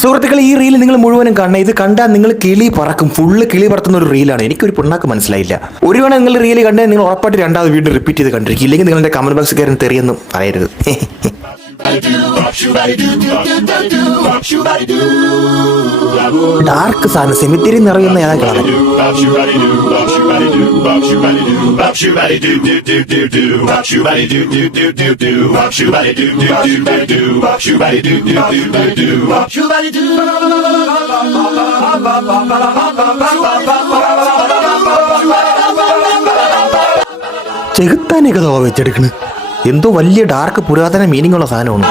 സുഹൃത്തുക്കൾ, ഈ റീൽ നിങ്ങൾ മുഴുവനും കാണണം. ഇത് കണ്ടാൽ നിങ്ങൾ കിളി പറക്കും. ഫുള്ള് കിളി പറത്തുന്ന ഒരു റീലാണ്. എനിക്കൊരു പിണ്ണാക്ക് മനസ്സിലായില്ല. ഒരു വേണം നിങ്ങൾ റീൽ കണ്ടാൽ നിങ്ങൾ ഉറപ്പായിട്ട് രണ്ടാമത് വീണ്ടും റിപ്പീറ്റ് ചെയ്ത് കണ്ടിരിക്കും. ഇല്ലെങ്കിൽ നിങ്ങളുടെ കമന്റ് ബോക്സ് കയറി തെറിയൊന്നും പറയരുത്. ഡാർക്ക് സാധനം സെമിത്തേരി നിറയുന്ന ഏതാ കളർ? ചെകുത്താനൊക്കെ വെച്ചെടുക്കണ്. എന്തോ വലിയ ഡാർക്ക് പുരാതന മീനിങ് ഉള്ള സാധനമാണ്.